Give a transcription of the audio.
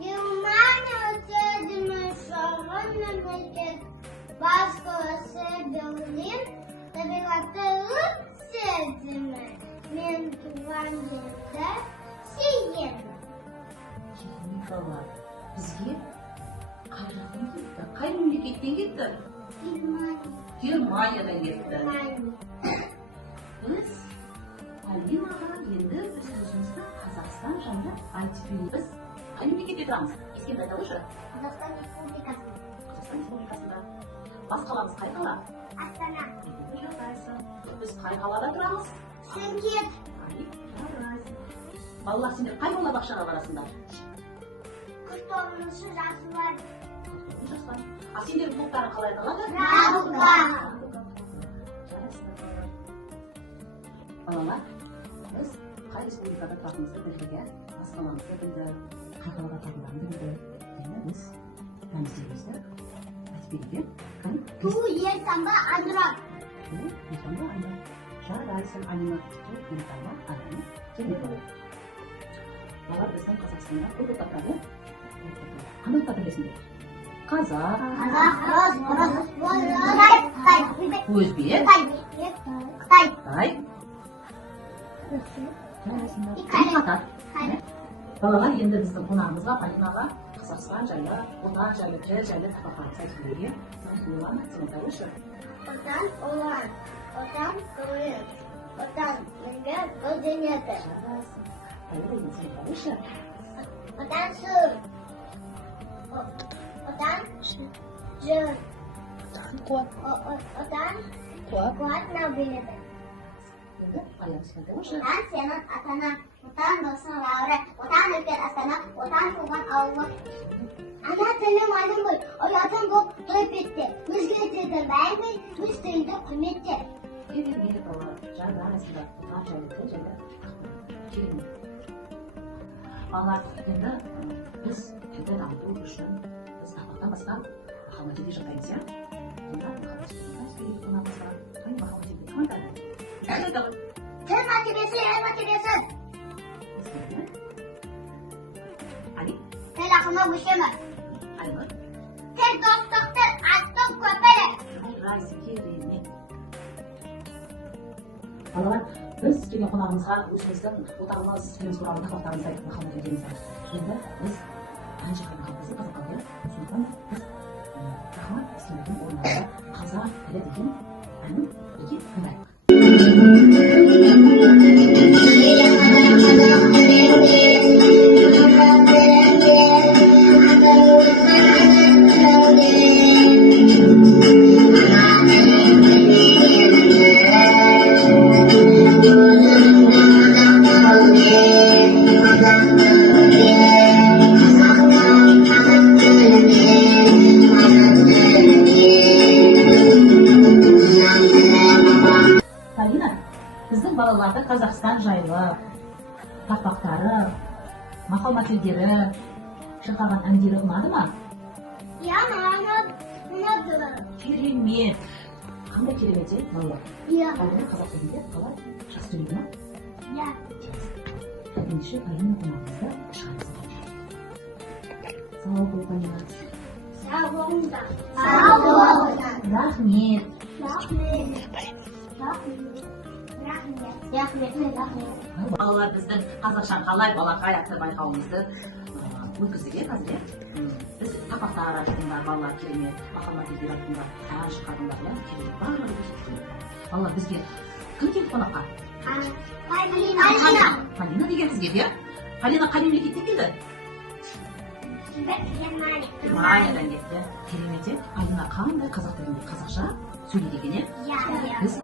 Германия söylediğimiz şovun memleket başkası Berlin tabiatları sevdiğimi men tuvan yerinde şeyim. Baba, bizge qayerdan ketdi? Qay mamlakatdan ketdi? Germaniyadan ketdi. Biz Alinaga endi biz o'zimizda Qozog'iston hamda Antipiyimiz qay mamlakatga turamiz? Eskenda aytavchi. Қазақстан Республикасы. Qozog'iston Respublikasida. Bas qalamiz qay qala? Astana. Biz qay qalada turamiz? Şirket. Ballar sender qay bola baqshaga borasizlar? Kurtulmuşu rasılar. А сендер блоктарың қалай аталады? Радуга. Балалар, біз қай республикада тұратынымызды білдіге, бас қаламызды білді, қай қалада табылғанды білді. Және біз мәміздерімізді айтып беруге. Bu yer samba Andrak. Bu ертаңда ана жарайсың анимативті ертаңда ананы келмей болады. Балалар біздің Қазақстанда көп отақтады. Қандай отақты білесіңдер? Қазақ, өзбек, қытай. Қатар. Балалар енді біздің қонағымызға Алинаға Қазақстан жайлы, отан жайлы, жер жайлы тақырыптарды айтып беруге. Ойлан, сен айтайыншы. Otan olan, otan koyun, otan menga o'ziniyati. Sен айтайыншы. Otan suv, otan jön, otan kuat nabilidi. Енді аяқ айтайыншы. Otan senin atana, otan do'sting Laura, otan o'tgan Astana, otan tug'an Alloh. Ana tilim alim bo'l, oyotim bo'p to'yib ketdi. Bizga tegirmaymi, biz to'yda qilmaydi. Мейлі балалар, жарайсыңдар, отан жайлы, жер жайлы келіңдер. Балалар, енді біз тілді дамыту үшін біз тақпақтан басқа махаммадиге жатаймыз, иә? Онда махаммадиге қай махаммадиге қандай? Тіл мәртебесі, ел мәртебесі. Али? Тіл ақымы өшемі. Айлы? Тіл достықты аттық көпірі. Райсы керемет. Балалар, біз келген қонағымызға өзіміздің отанымыз, тіліміз туралы тақырыптарымызды айтып махаббат етеміз. Енді біз қанша халқымызды қазақ халқы, сондықтан біз рахмат естелердің орындары қазақ тілі деген әнін бірге тыңдайық. Біздің балаларды Қазақстан жайлы, тақпақтары, мақал мәтелдері, шырқаған әндері ұнады ма? Я ұнады. Керемет. Қандай керемет, балалар? Я. Балалар қазақ тілінде қалай жақсы сөйлейді ма? Я. Ендеше Алина қонағымызды шығармызға. Сау бол, Алина. Сау болыңдар. Сау болыңдар. Рахмет. Рахмет. Балалар біздің қазақша қалай балақай атты байқауымызды өткіздік, қазір. Біз тақпақтар айттыңдар, балалар керемет, мақал мәтелдер айттыңдар, ән шырқадыңдар, керемет, барлығы керемет. Балалар бізге кім келді қонаққа? Алина. Алина деген бізге, иә? Алина қай мемлекеттен келді? Германиядан кетті. Керемет, Алина қандай қазақ тілінде қазақша сөйлейді екен, иә? Я. Біз